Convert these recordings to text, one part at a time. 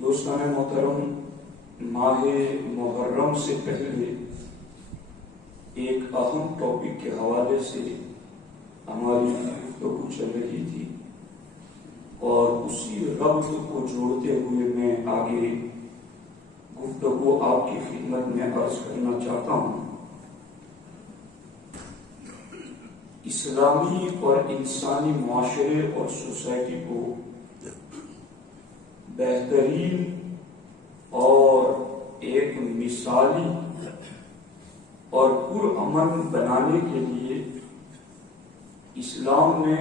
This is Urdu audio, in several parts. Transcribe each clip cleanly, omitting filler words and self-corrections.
دوستان محترم، ماہ محرم سے پہلے ایک اہم ٹاپک کے حوالے سے ہماری گفتگو چل رہی تھی اور اسی ربط کو جوڑتے ہوئے میں آگے گفتگو آپ کی خدمت میں عرض کرنا چاہتا ہوں۔ اسلامی اور انسانی معاشرے اور سوسائٹی کو بہترین اور ایک مثالی اور پرامن بنانے کے لیے اسلام نے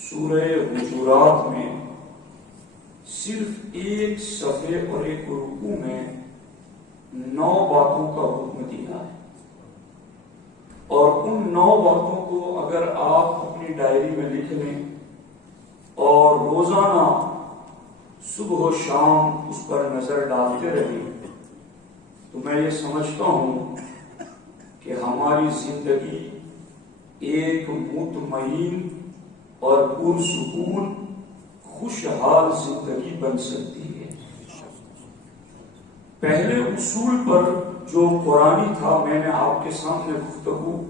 سورہ حجرات میں صرف ایک صفحے اور ایک رکوع میں 9 باتوں کا حکم دیا ہے، اور ان 9 باتوں کو اگر آپ اپنی ڈائری میں لکھ لیں اور روزانہ صبح و شام اس پر نظر ڈالتے رہیں تو میں یہ سمجھتا ہوں کہ ہماری زندگی ایک مطمئن اور پرسکون خوشحال زندگی بن سکتی ہے۔ پہلے اصول پر جو قرآنی تھا میں نے آپ کے سامنے گفتگو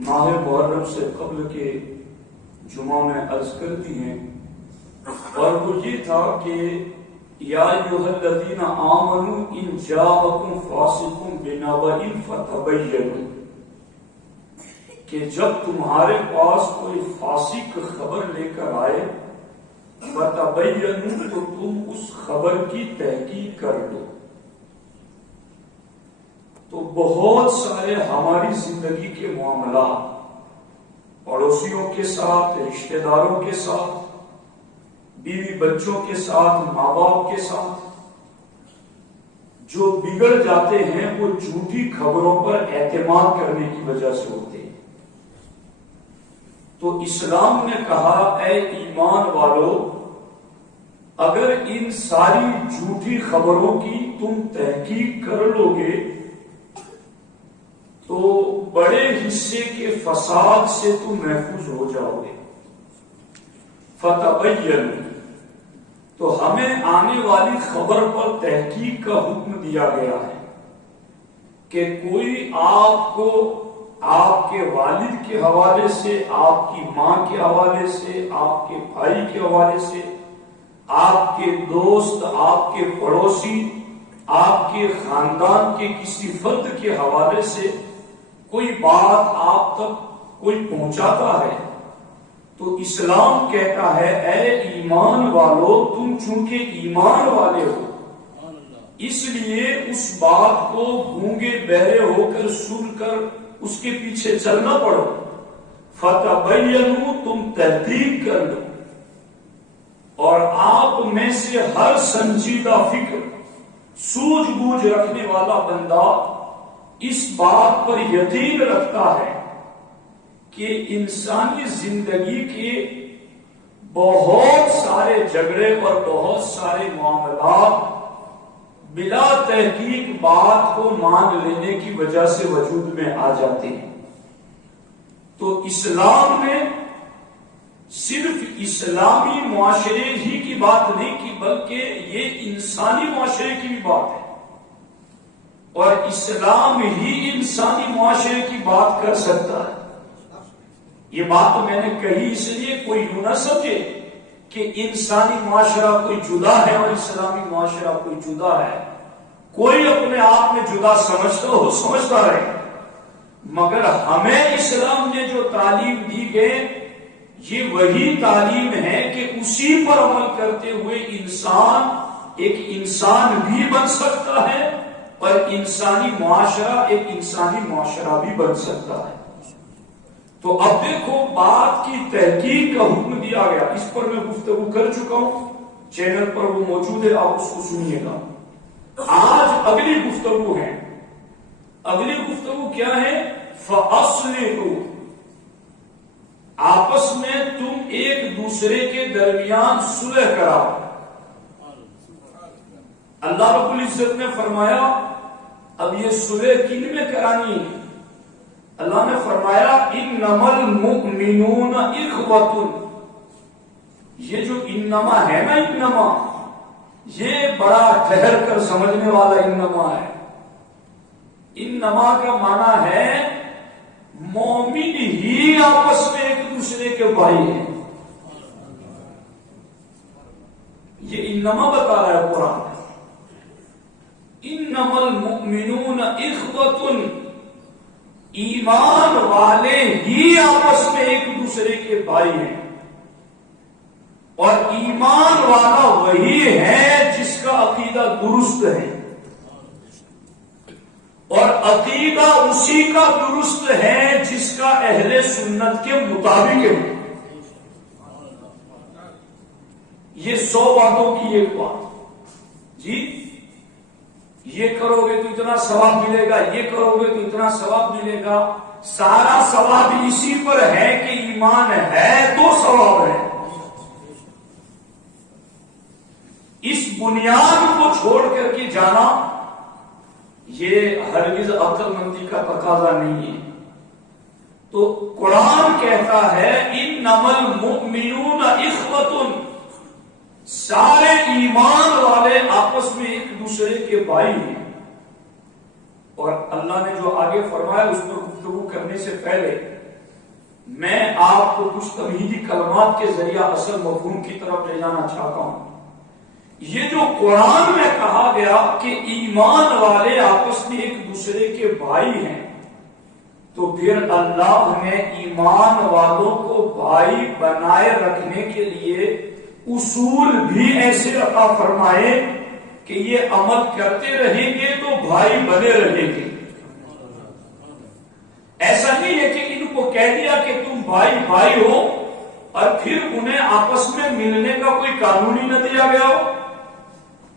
ماہ محرم سے قبل کے جمعہ میں عرض کر دی ہیں، اور وہ یہ تھا کہ یا ایھا الذین آمنوا ان جاءکم فاسق بنبأ فتبینوا، کہ جب تمہارے پاس کوئی فاسق خبر لے کر آئے فتبینوا، تو تم اس خبر کی تحقیق کر لو۔ تو بہت سارے ہماری زندگی کے معاملات پڑوسیوں کے ساتھ، رشتہ داروں کے ساتھ، بیوی بچوں کے ساتھ، ماں باپ کے ساتھ جو بگڑ جاتے ہیں وہ جھوٹی خبروں پر اعتماد کرنے کی وجہ سے ہوتے ہیں۔ تو اسلام نے کہا اے ایمان والو، اگر ان ساری جھوٹی خبروں کی تم تحقیق کر لو گے تو بڑے حصے کے فساد سے تم محفوظ ہو جاؤ گے۔ فتبینوا، تو ہمیں آنے والی خبر پر تحقیق کا حکم دیا گیا ہے کہ کوئی آپ کو آپ کے والد کے حوالے سے، آپ کی ماں کے حوالے سے، آپ کے بھائی کے حوالے سے، آپ کے دوست، آپ کے پڑوسی، آپ کے خاندان کے کسی فرد کے حوالے سے کوئی بات آپ تک کوئی پہنچاتا ہے تو اسلام کہتا ہے اے ایمان والو، تم چونکہ ایمان والے ہو اس لیے اس بات کو گونگے بہرے ہو کر سن کر اس کے پیچھے چلنا پڑو۔ فتبینوا، تم تحقیق کر لو، اور آپ میں سے ہر سنجیدہ فکر، سوجھ بوجھ رکھنے والا بندہ اس بات پر یقین رکھتا ہے کہ انسانی زندگی کے بہت سارے جھگڑے اور بہت سارے معاملات بلا تحقیق بات کو مان لینے کی وجہ سے وجود میں آ جاتے ہیں۔ تو اسلام نے صرف اسلامی معاشرے ہی کی بات نہیں کی بلکہ یہ انسانی معاشرے کی بھی بات ہے، اور اسلام ہی انسانی معاشرے کی بات کر سکتا ہے۔ یہ بات میں نے کہی اس لیے کوئی یوں نہ سمجھے کہ انسانی معاشرہ کوئی جدا ہے اور اسلامی معاشرہ کوئی جدا ہے۔ کوئی اپنے آپ میں جدا سمجھتا ہو سمجھتا رہے، مگر ہمیں اسلام نے جو تعلیم دی گئی یہ وہی تعلیم ہے کہ اسی پر عمل کرتے ہوئے انسان ایک انسان بھی بن سکتا ہے اور انسانی معاشرہ ایک انسانی معاشرہ بھی بن سکتا ہے۔ تو اب دیکھو، بات کی تحقیق کا حکم دیا گیا، اس پر میں گفتگو کر چکا ہوں، چینل پر وہ موجود ہے، آپ اس کو سنیے گا۔ آج اگلی گفتگو ہے، اگلی گفتگو کیا ہے؟ فَأَصْلِحُوا، آپس میں تم ایک دوسرے کے درمیان صلح کراؤ۔ اللہ رب العزت نے فرمایا اب یہ صلح کن میں کرانی ہے؟ اللہ نے فرمایا انما المؤمنون اخوۃ، یہ جو انما ہے نا، انما یہ بڑا ٹھہر کر سمجھنے والا انما ہے. انما کا معنی ہے مومن ہی آپس میں ایک دوسرے کے بھائی ہیں. یہ انما بتا رہا ہے قرآن. انما المؤمنون اخوۃ، ایمان والے ہی آپس میں ایک دوسرے کے بھائی ہیں. اور ایمان والا وہی ہے جس کا عقیدہ درست ہے، اور عقیدہ اسی کا درست ہے جس کا اہل سنت کے مطابق ہے. یہ 100 باتوں کی ایک بات. جی یہ کرو گے تو اتنا ثواب ملے گا، یہ کرو گے تو اتنا ثواب ملے گا. سارا ثواب اسی پر ہے کہ ایمان ہے تو ثواب ہے. اس بنیاد کو چھوڑ کر کے جانا یہ ہرگز عقل مندی کا تقاضا نہیں ہے. تو قرآن کہتا ہے انما المؤمنون اخوۃ، سارے ایمان والے آپس میں ایک دوسرے کے بھائی ہیں. اور اللہ نے جو آگے فرمایا اس پر گفتگو کرنے سے پہلے میں آپ کو کچھ تمہیدی کلمات کے ذریعہ اصل مفہوم کی طرف لے جانا چاہتا ہوں. یہ جو قرآن میں کہا گیا کہ ایمان والے آپس میں ایک دوسرے کے بھائی ہیں، تو پھر اللہ نے ایمان والوں کو بھائی بنائے رکھنے کے لیے اصول بھی ایسے عطا فرمائے کہ یہ عمل کرتے رہیں گے تو بھائی بنے رہیں گے. ایسا نہیں ہے کہ ان کو کہہ دیا کہ تم بھائی بھائی ہو اور پھر انہیں آپس میں ملنے کا کوئی قانون ہی نہ دیا گیا ہو.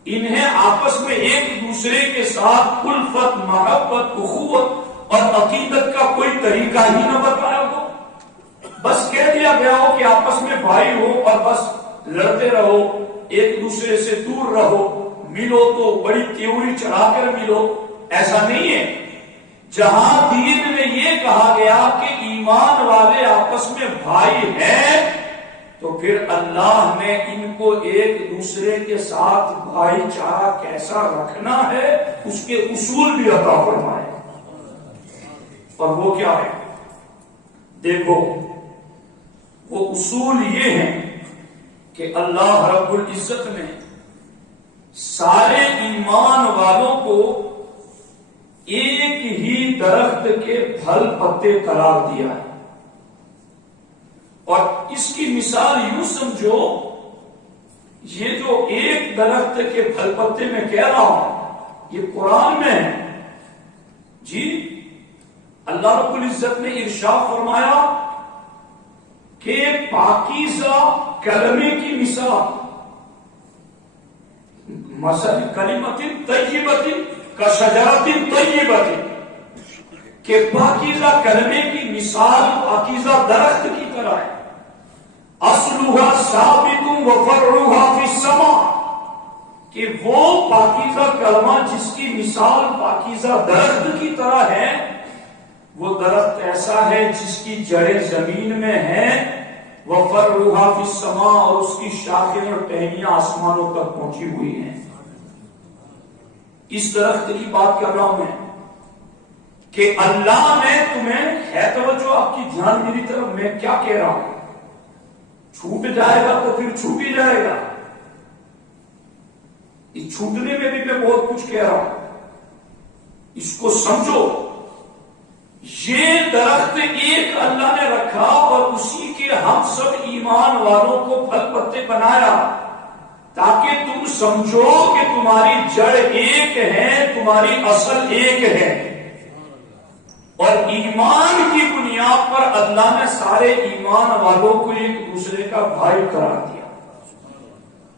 انہیں آپس میں ایک دوسرے کے ساتھ الفت، محبت، اخوت اور عقیدت کا کوئی طریقہ ہی نہ بتایا ہو. بس کہہ دیا گیا ہو کہ آپس میں بھائی ہو اور بس لڑتے رہو، ایک دوسرے سے دور رہو، ملو تو بڑی تیوری چڑھا کر ملو. ایسا نہیں ہے. جہاں دین میں یہ کہا گیا کہ ایمان والے آپس میں بھائی ہیں، تو پھر اللہ نے ان کو ایک دوسرے کے ساتھ بھائی چارہ کیسا رکھنا ہے اس کے اصول بھی عطا فرمائے. اور وہ کیا ہے؟ دیکھو، وہ اصول یہ ہیں کہ اللہ رب العزت نے سارے ایمان والوں کو ایک ہی درخت کے پھل پتے قرار دیا ہے. اور اس کی مثال یوں سمجھو، یہ جو ایک درخت کے پھل پتے میں کہہ رہا ہوں یہ قرآن میں ہے. جی اللہ رب العزت نے ارشاد فرمایا کہ پاکیزہ کلمے کی مثال مثل کلمۃ طیبۃ کشجرۃ طیبۃ، کہ پاکیزہ کلمے کی مثال پاکیزہ درخت کی طرح ہے. اصلها ثابت وفرعها فی السماء، کہ وہ پاکیزہ کلمہ جس کی مثال پاکیزہ درخت کی طرح ہے، وہ درخت ایسا ہے جس کی جڑیں زمین میں ہیں، وفرعها فی السماء، اور اس کی شاخیں اور ٹہنیاں آسمانوں تک پہنچی ہوئی ہیں. اس درخت کی بات کر رہا ہوں میں کہ اللہ نے تمہیں، ہے توجہ آپ کی دھیان میری طرف، میں کیا کہہ رہا ہوں. چھوٹ جائے گا تو پھر چھوٹ ہی جائے گا. اس چھوٹنے میں بھی میں بہت کچھ کہہ رہا ہوں، اس کو سمجھو. یہ درخت ایک اللہ نے رکھا اور اسی کے ہم سب ایمان والوں کو پھل پتے بنایا تاکہ تم سمجھو کہ تمہاری جڑ ایک ہے، تمہاری اصل ایک ہے. اور ایمان کی بنیاد پر اللہ نے سارے ایمان والوں کو ایک دوسرے کا بھائی قرار دیا.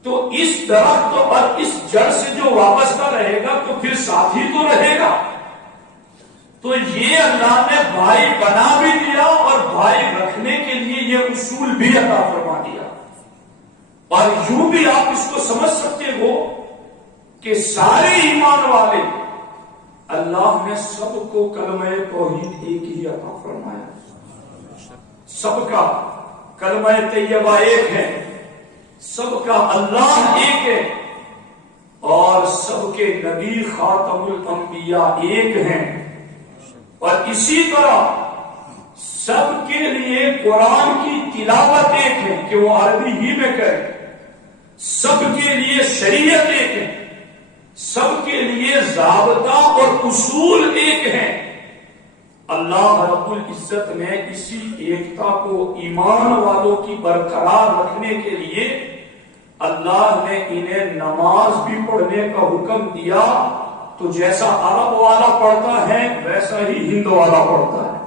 تو اس درخت اور اس جڑ سے جو وابستہ رہے گا تو پھر ساتھی تو رہے گا. تو یہ اللہ نے بھائی بنا بھی دیا اور بھائی رکھنے کے لیے یہ اصول بھی عطا فرما دیا. اور یوں بھی آپ اس کو سمجھ سکتے ہو کہ سارے ایمان والے اللہ نے سب کو کلمہ توحید ایک ہی عطا فرمایا. سب کا کلمہ طیبہ ایک ہے، سب کا اللہ ایک ہے، اور سب کے نبی خاتم الانبیاء ایک ہیں، اور اسی طرح سب کے لیے قرآن کی تلاوت ایک ہے کہ وہ عربی ہی میں کرے، سب کے لیے شریعت ایک ہے، سب کے لیے ضابطہ اور اصول ایک ہے۔ اللہ رب العزت نے اسی ایکتا کو ایمان والوں کی برقرار رکھنے کے لیے اللہ نے انہیں نماز بھی پڑھنے کا حکم دیا، تو جیسا عرب والا پڑھتا ہے ویسا ہی ہند والا پڑھتا ہے۔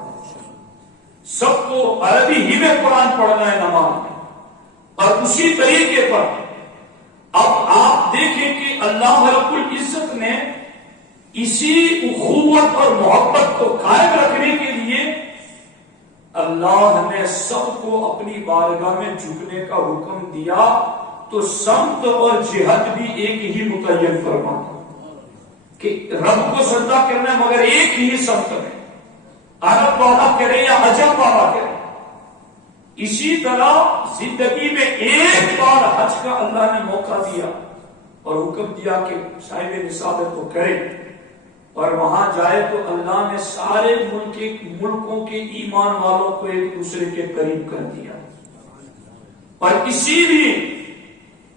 سب کو عربی ہی میں قرآن پڑھنا ہے نماز میں، اور اسی طریقے پر اب آپ دیکھیں کہ اللہ رب العزت نے اسی اخوت اور محبت کو قائم رکھنے کے لیے اللہ نے سب کو اپنی بارگاہ میں جھکنے کا حکم دیا، تو سمت اور جہت بھی ایک ہی متعین فرمایا کہ رب کو سجدہ کرنا ہے، مگر ایک ہی سمت میں، عرب والا کرے یا عجم والا کرے۔ اسی طرح زندگی میں ایک بار حج کا اللہ نے موقع دیا اور حکم دیا کہ صاحب نصاب تو کرے، اور وہاں جائے تو اللہ نے سارے ملکوں کے ایمان والوں کو ایک دوسرے کے قریب کر دیا۔ اور اسی لیے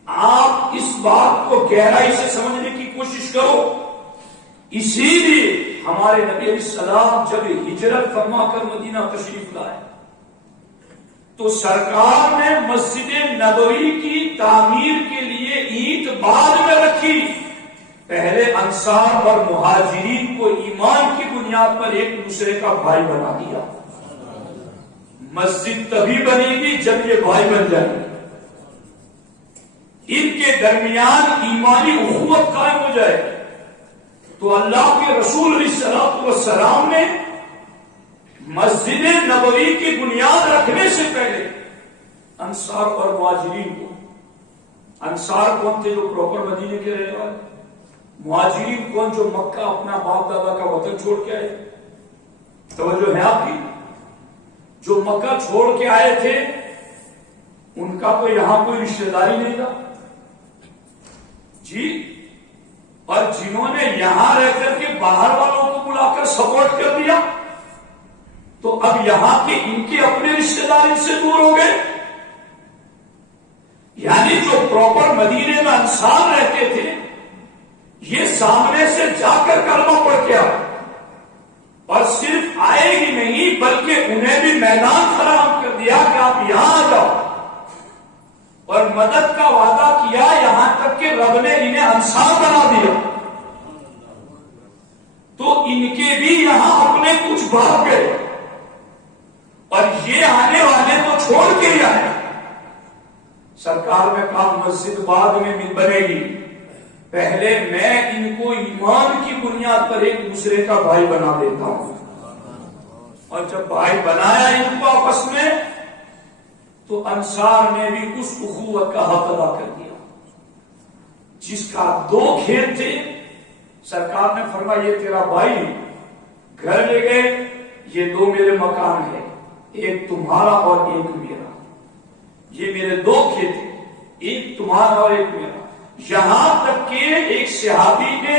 آپ اس بات کو گہرائی سے سمجھنے کی کوشش کرو، اسی لیے ہمارے نبی علیہ السلام جب ہجرت فرما کر مدینہ تشریف لائے تو سرکار نے مسجد نبوی کی تعمیر کے لیے اینٹ بعد میں رکھی، پہلے انصار اور مہاجرین کو ایمان کی بنیاد پر ایک دوسرے کا بھائی بنا دیا۔ مسجد تبھی بنے گی جب یہ بھائی بن جائیں گے، ان کے درمیان ایمانی اخوت قائم ہو جائے، تو اللہ کے رسول علیہ السلام نے مسجد نبوی کی بنیاد رکھنے سے پہلے انصار اور مہاجرین کو، انصار کون تھے جو پراپر مدینے کے رہنے والے، مہاجرین کون جو مکہ اپنا باپ دادا کا وطن چھوڑ کے آئے، توجہ ہے آپ کی، جو مکہ چھوڑ کے آئے تھے ان کا تو یہاں کوئی رشتہ داری نہیں تھا جی، اور جنہوں نے یہاں رہ کر کے باہر والوں کو بلا کر سپورٹ کر دیا، تو اب یہاں کے ان کے اپنے رشتہ دار ان سے دور ہو گئے۔ یعنی جو پراپر مدینے میں انصار رہتے تھے یہ سامنے سے جا کر کلمہ پڑھ کے آئے، اور صرف آئے ہی نہیں بلکہ انہیں بھی میدان فراہم کر دیا کہ آپ یہاں آ جاؤ، اور مدد کا وعدہ کیا، یہاں تک کہ رب نے انہیں انصار بنا دیا۔ تو ان کے بھی یہاں اپنے کچھ بھاگ گئے، اور یہ آنے والے تو چھوڑ کے ہی آئے۔ سرکار نے کہا مسجد بعد میں بنے گی، پہلے میں ان کو ایمان کی بنیاد پر ایک دوسرے کا بھائی بنا دیتا ہوں، اور جب بھائی بنایا ان کو آپس میں تو انصار نے بھی اس اخوت کا حق ادا کر دیا۔ جس کا 2 کھیت تھے سرکار نے فرمایا یہ تیرا بھائی، گھر لے گئے، یہ 2 میرے مکان ہیں، ایک تمہارا اور ایک میرا، یہ میرے 2 کھیت ہیں، ایک تمہارا اور ایک میرا۔ یہاں تک کہ ایک صحابی نے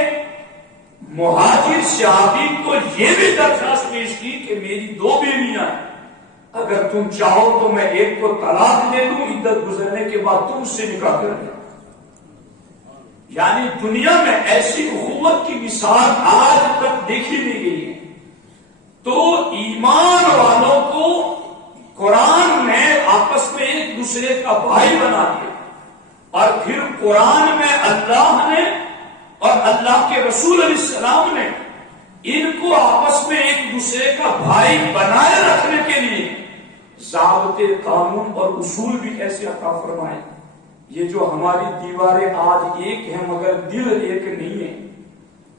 مہاجر صحابی کو یہ بھی درخواست پیش کی کہ میری 2 بیویاں ہیں، اگر تم چاہو تو میں ایک کو طلاق دے دوں، عدت گزرنے کے بعد تم سے نکاح کر لیں۔ یعنی دنیا میں ایسی اخوت کی مثال آج تک دیکھی نہیں گئی ہے۔ تو ایمان والوں کو قرآن نے آپس میں ایک دوسرے کا بھائی بنا دیا، اور پھر قرآن میں اللہ نے اور اللہ کے رسول علیہ السلام نے ان کو آپس میں ایک دوسرے کا بھائی بنائے رکھنے کے لیے ضابطے، قانون اور اصول بھی ایسے عطا فرمائے۔ یہ جو ہماری دیواریں آج ایک ہیں مگر دل ایک نہیں ہے،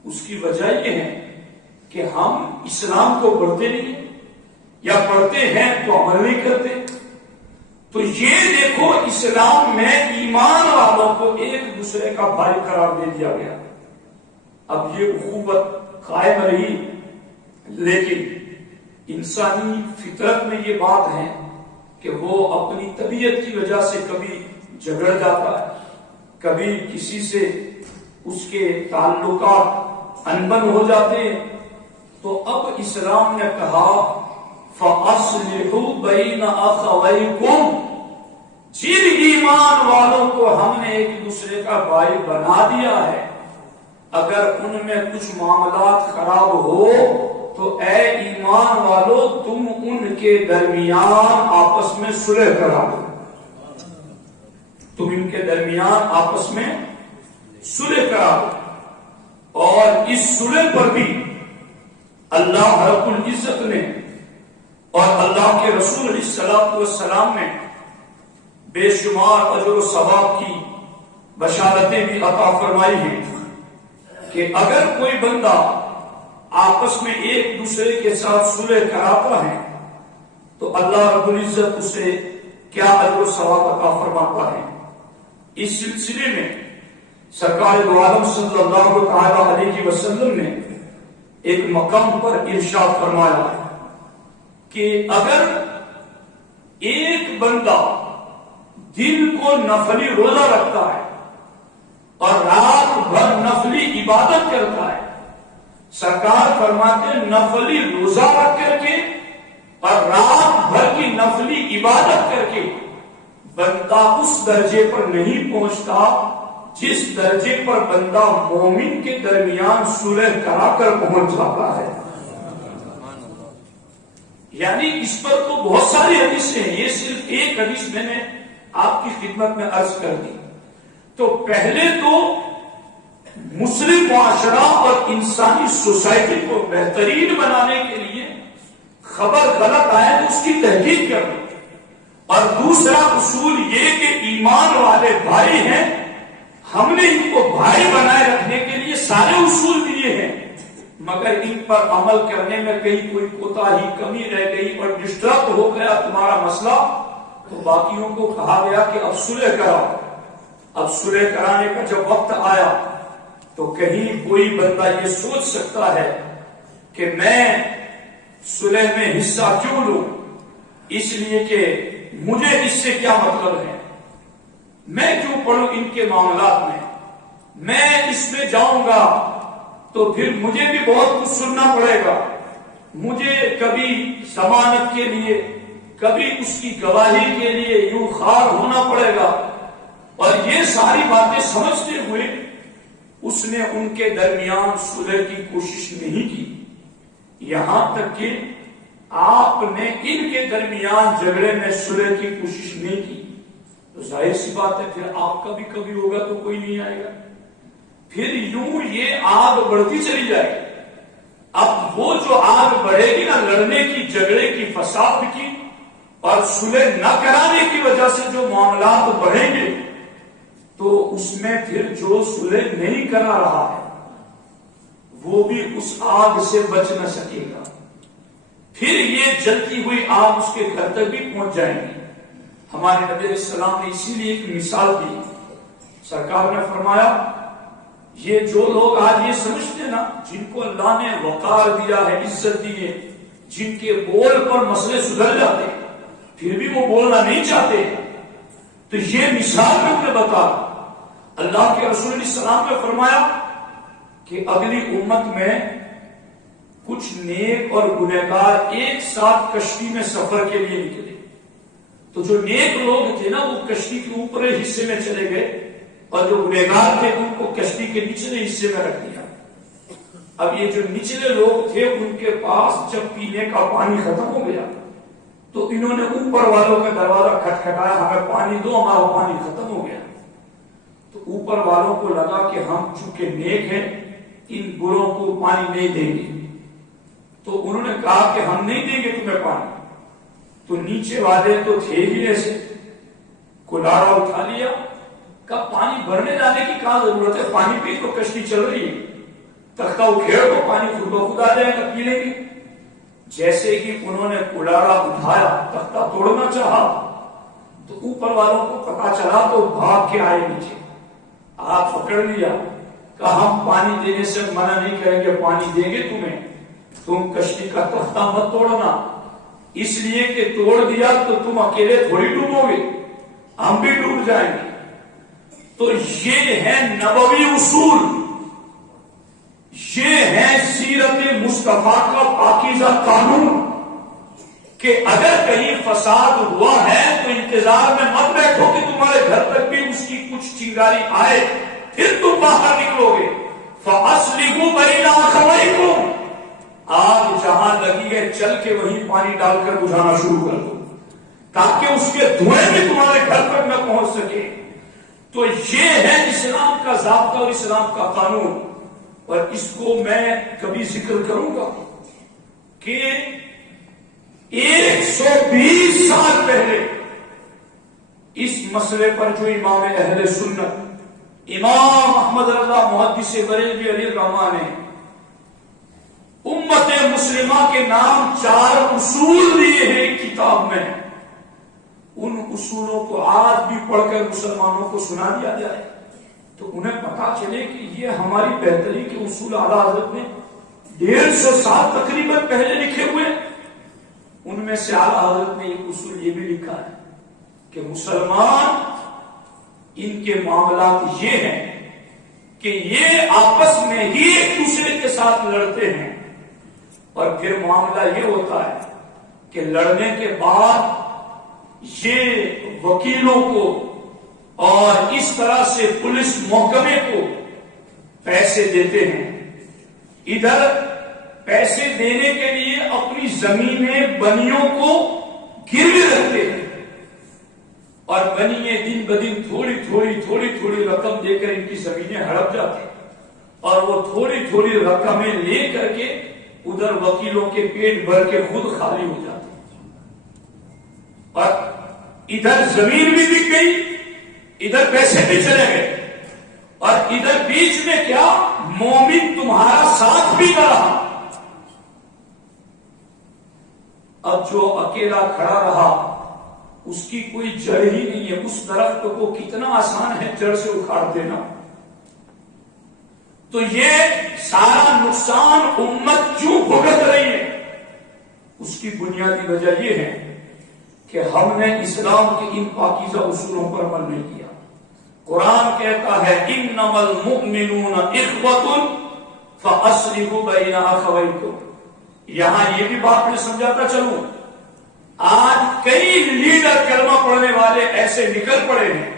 اس کی وجہ یہ ہے کہ ہم اسلام کو پڑھتے نہیں، یا پڑھتے ہیں تو عمل نہیں کرتے۔ تو یہ دیکھو اسلام میں ایمان والوں کو ایک دوسرے کا بھائی قرار دے دیا گیا۔ اب یہ اخوت قائم رہی، لیکن انسانی فطرت میں یہ بات ہے کہ وہ اپنی طبیعت کی وجہ سے کبھی جھگڑ جاتا ہے، کبھی کسی سے اس کے تعلقات انبن ہو جاتے ہیں. تو اب اسلام نے کہا فَأَصْلِحُوا بَيْنَ أَخَوَيْكُمْ، جن ایمان والوں کو ہم نے ایک دوسرے کا بھائی بنا دیا ہے، اگر ان میں کچھ معاملات خراب ہو تو اے ایمان والو تم ان کے درمیان آپس میں صلح کرا دو. تم ان کے درمیان آپس میں صلح کرا دو. اور اس صلح پر بھی اللہ رب العزت نے اور اللہ کے رسول علیہ الصلوۃ والسلام نے بے شمار اجر و ثواب کی بشارتیں بھی عطا فرمائی ہیں کہ اگر کوئی بندہ آپس میں ایک دوسرے کے ساتھ صلح کراتا ہے تو اللہ رب العزت اسے کیا اجر و ثواب عطا فرماتا ہے. اس سلسلے میں سرکار دو عالم صلی اللہ تعالی علیہ وسلم نے ایک مقام پر ارشاد فرمایا کہ اگر ایک بندہ دن کو نفلی روزہ رکھتا ہے اور رات بھر نفلی عبادت کرتا ہے، سرکار فرماتے نفلی روزہ رکھ کر کے اور رات بھر کی نفلی عبادت کر کے بندہ اس درجے پر نہیں پہنچتا جس درجے پر بندہ مومن کے درمیان صلح کرا کر پہنچ جاتا ہے. یعنی اس پر تو بہت ساری حدیثیں ہیں، یہ صرف ایک حدیث میں نے آپ کی خدمت میں عرض کر دی. تو پہلے تو مسلم معاشرہ اور انسانی سوسائٹی کو بہترین بنانے کے لیے خبر غلط آئے تو اس کی تحقیق کرو. اور دوسرا اصول یہ کہ ایمان والے بھائی ہیں، ہم نے ان کو بھائی بنائے رکھنے کے لیے سارے اصول دیے ہیں، مگر ان پر عمل کرنے میں کہیں کوئی کوتاہی کمی رہ گئی اور ڈسٹرب ہو گیا تمہارا مسئلہ، تو باقیوں کو کہا گیا کہ اب صلح کراؤ. اب صلح کرانے کا جب وقت آیا تو کہیں کوئی بندہ یہ سوچ سکتا ہے کہ میں صلح میں حصہ کیوں لوں، اس لیے کہ مجھے اس سے کیا مطلب ہے، میں کیوں پڑھوں ان کے معاملات میں اس میں جاؤں گا تو پھر مجھے بھی بہت کچھ سننا پڑے گا، مجھے کبھی ضمانت کے لیے کبھی اس کی گواہی کے لیے یوں خار ہونا پڑے گا. اور یہ ساری باتیں سمجھتے ہوئے اس نے ان کے درمیان صلح کی کوشش نہیں کی، یہاں تک کہ آپ نے ان کے درمیان جھگڑے میں صلح کی کوشش نہیں کی. تو ظاہر سی بات ہے پھر آپ کا بھی کبھی ہوگا تو کوئی نہیں آئے گا، پھر یوں یہ آگ بڑھتی چلی جائے گی. اب وہ جو آگ بڑھے گی نا لڑنے کی، جھگڑے کی، فساد کی اور صلح نہ کرانے کی وجہ سے جو معاملات بڑھیں گے تو اس میں پھر جو صلح نہیں کرا رہا ہے وہ بھی اس آگ سے بچ نہ سکے گا، پھر یہ جلتی ہوئی آگ اس کے گھر تک بھی پہنچ جائیں گی. ہمارے نبی علیہ السلام نے اسی لیے ایک مثال دی. سرکار نے فرمایا یہ جو لوگ آج یہ سمجھتے ہیں نا، جن کو اللہ نے وقار دیا ہے، عزت دی ہے، جن کے بول پر مسئلے سدھر جاتے پھر بھی وہ بولنا نہیں چاہتے، تو یہ مثال میں انہیں بتا. اللہ کے رسول علیہ السلام نے فرمایا کہ اگلی امت میں کچھ نیک اور گنہگار ایک ساتھ کشتی میں سفر کے لیے نکلے. تو جو نیک لوگ تھے نا وہ کشتی کے اوپر حصے میں چلے گئے اور جو گنہگار تھے ان کو کشتی کے نچلے حصے میں رکھ دیا. اب یہ جو نچلے لوگ تھے ان کے پاس جب پینے کا پانی ختم ہو گیا تو انہوں نے اوپر والوں کا دروازہ کھٹکھٹایا، ہمیں پانی دو، ہمارا پانی ختم ہو گیا. تو اوپر والوں کو لگا کہ ہم چونکہ نیک ہیں ان بروں کو پانی نہیں دیں گے، تو انہوں نے کہا کہ ہم نہیں دیں گے تمہیں پانی. تو نیچے والے تو تھے ہی ایسے، کلارا اٹھا لیا، کہا پانی بھرنے جانے کی کہاں ضرورت ہے، پانی پی تو کشتی چل رہی ہے، تختہ اکھیڑ تو پانی خود بخود آ جائے گا، پی لیں گے. جیسے کہ انہوں نے کلارا اٹھایا، تختہ توڑنا چاہا تو اوپر والوں کو پتا چلا تو بھاگ کے آئے نیچے، ہاتھ پکڑ لیا، کہا ہم پانی دینے سے منع نہیں کریں گے، پانی دیں گے تمہیں، تم کشتی کا تختہ مت توڑنا، اس لیے کہ توڑ دیا تو تم اکیلے تھوڑی ڈوبو گے، ہم بھی ڈوب جائیں گے. تو یہ ہے نبوی اصول، یہ ہے سیرت مصطفیٰ کا پاکیزہ قانون کہ اگر کہیں فساد ہوا ہے تو انتظار میں مت بیٹھو کہ تمہارے گھر تک بھی اس کی کچھ چنگاری آئے پھر تم باہر نکلو گے۔ فَأَصْلِحُوا بَيْنَ أَخَوَيْكُمْ، آگ جہاں لگی ہے چل کے وہیں پانی ڈال کر بجھانا شروع کر دو تاکہ اس کے دھوئیں بھی تمہارے گھر تک نہ پہنچ سکے۔ تو یہ ہے اسلام کا ضابطہ اور اسلام کا قانون، اور اس کو میں کبھی ذکر کروں گا کہ 120 سال پہلے اس مسئلے پر جو امام اہل سنت امام احمد رضا محدث بریلوی علیہ الرحمہ نے امت مسلمہ کے نام 4 اصول دیے ہیں کتاب میں، ان اصولوں کو آج بھی پڑھ کر مسلمانوں کو سنا دیا جائے تو انہیں پتا چلے کہ یہ ہماری بہتری کے اصول اعلیٰ حضرت نے 150 سال تقریباً پہلے لکھے ہوئے۔ ان میں سے اعلیٰ حضرت نے ایک اصول یہ بھی لکھا ہے کہ مسلمان ان کے معاملات یہ ہیں کہ یہ آپس میں ہی ایک دوسرے کے ساتھ لڑتے ہیں، اور پھر معاملہ یہ ہوتا ہے کہ لڑنے کے بعد یہ وکیلوں کو اور اس طرح سے پولیس محکمے کو پیسے دیتے ہیں، ادھر پیسے دینے کے لیے اپنی زمینیں بنیوں کو گروی رکھتے ہیں، اور بنیے دن بدن تھوڑی رقم دے کر ان کی زمینیں ہڑپ جاتے ہیں، اور وہ تھوڑی رقمیں لے کر کے ادھر وکیلوں کے پیٹ بھر کے خود خالی ہو جاتے ہیں، اور ادھر زمین بھی بک گئی، ادھر پیسے بھی چلے گئے، اور ادھر بیچ میں کیا مومن تمہارا ساتھ بھی نہ رہا۔ اب جو اکیلا کھڑا رہا اس کی کوئی جڑ ہی نہیں ہے، اس درخت کو کتنا آسان ہے جڑ سے اکھاڑ دینا۔ تو یہ سارا نقصان امت کیوں بھگت رہی ہے، اس کی بنیادی وجہ یہ ہے کہ ہم نے اسلام کے ان پاکیزہ اصولوں پر عمل نہیں کیا۔ قرآن کہتا ہے انما المؤمنون اخوۃ فاصلحوا بین اخویکم۔ یہاں یہ بھی بات میں سمجھاتا چلوں، آج کئی لیڈر کلمہ پڑھنے والے ایسے نکل پڑے ہیں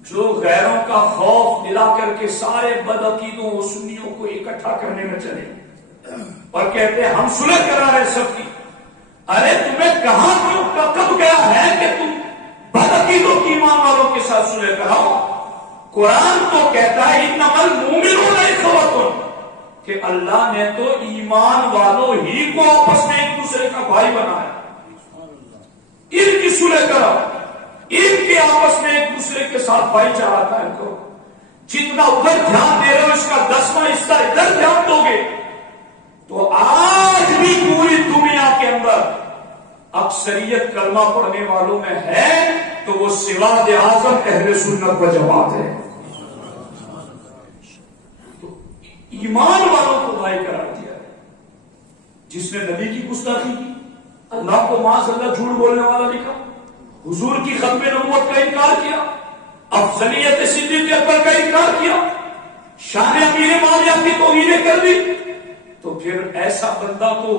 جو غیروں کا خوف دلا کر کے سارے بدعقیدوں و سنیوں کو اکٹھا کرنے میں چلے اور کہتے ہیں ہم صلح کرا رہے سب کی۔ ارے تمہیں کہاں کب گیا ہے کہ تم بدعقیدوں کی ایمان والوں کے ساتھ صلح کراؤ؟ قرآن تو کہتا ہے انما المؤمنون اخوۃ، کہ اللہ نے تو ایمان والوں ہی کو آپس میں ایک دوسرے کا بھائی بنایا۔ ان کی صلح کراؤ، ان کے آپس میں ایک دوسرے کے ساتھ بھائی چارہ قائم کرو۔ جتنا ادھر دھیان دے رہے ہو اس کا 10واں حصہ ادھر دھیان دو گے تو آج بھی پوری دنیا کے اندر اکثریت کلمہ پڑھنے والوں میں ہے تو وہ سواد اعظم اہل سنت و جماعت ہے۔ تو ایمان والوں کو بھائی قرار دیا ہے۔ جس نے نبی کی گستاخی کی، اللہ کو معاذ اللہ جھوٹ بولنے والا لکھا، حضور کی ختم نبوت کا انکار کیا، افضلیت صدیق اکبر کا انکار کیا، شان امیر معاویہ کی توہین کر دی، تو پھر ایسا بندہ تو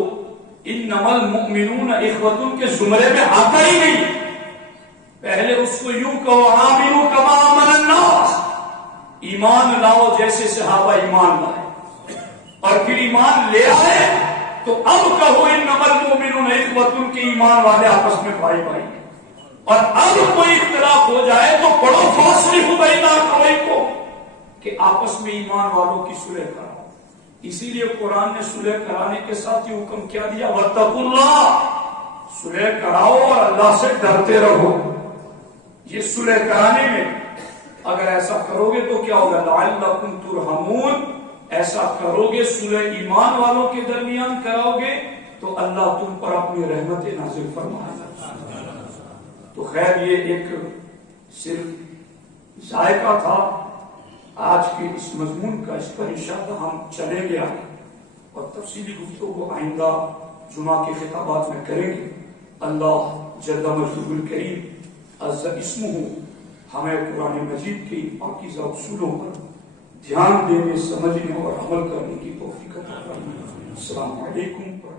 انما المؤمنون اخوۃ کے زمرے میں آتا ہی نہیں۔ پہلے اس کو یوں کہو آمنوا کما آمن الناس، ایمان لاؤ جیسے صحابہ ایمان لائے، اور پھر ایمان لے آئے تو اب کہو انما المؤمنون اخوۃ کے ایمان والے آپس میں بھائی بھائی ہیں۔ اور اب کوئی اختلاف ہو جائے تو پڑھو فاصلحوا بین اخویکم، کہ آپس میں ایمان والوں کی صلح کراؤ۔ اسی لیے قرآن نے صلح کرانے کے ساتھ یہ حکم کیا دیا واتقوا اللہ، صلح کراؤ اور اللہ سے ڈرتے رہو۔ یہ صلح کرانے میں اگر ایسا کرو گے تو کیا ہوگا؟ لعلکم ترحمون، ایسا کرو گے صلح ایمان والوں کے درمیان کراؤ گے تو اللہ تم پر اپنی رحمت نازل فرمائے گا۔ تو خیر یہ ایک صرف ذائقہ تھا آج کے اس مضمون کا، اس پر انشاءاللہ ہم چلیں گے اور تفصیلی گفتگو آئندہ جمعہ کے خطابات میں کریں گے۔ اللہ جل مجدہ الکریم عز اسمہ ہمیں قرآن مجید کے پاکیزہ اصولوں پر دھیان دینے، سمجھنے اور عمل کرنے کی توفیق عطا فرمائے۔ السلام علیکم۔